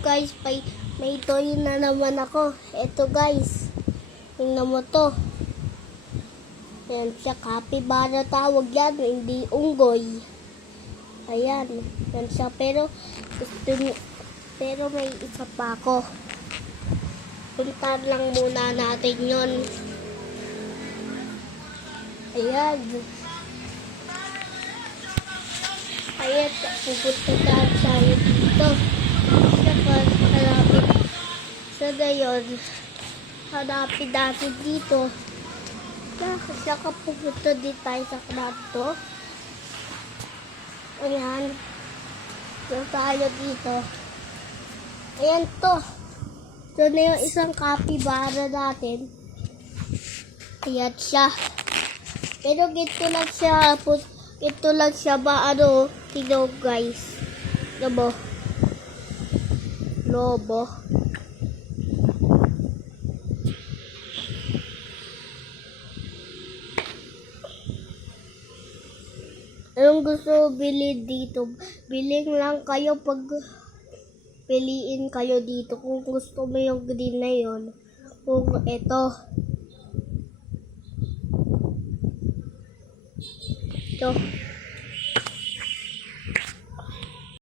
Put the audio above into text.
guys, may toy na naman ako. Ito guys, tingnan mo to. Yan siya, capybara tawag yan, hindi unggoy. Ayan, yan siya. Pero may isa pa ako. Punta lang muna natin yon. Ayan. Ayan, pupunta tayo dito. Sa gayon, hanapin natin dito. Saka pupunta din tayo sa kanato. Ayan. So tayo dito. Ayan to. So na yung isang capybara natin. Ayan siya. Pero gito lang siya ba ano, tignan guys. Lobo. Anong gusto bilhin dito? Bilhin lang kayo pag piliin kayo dito. Kung gusto mo yung green na yun. Kung ito. Ito.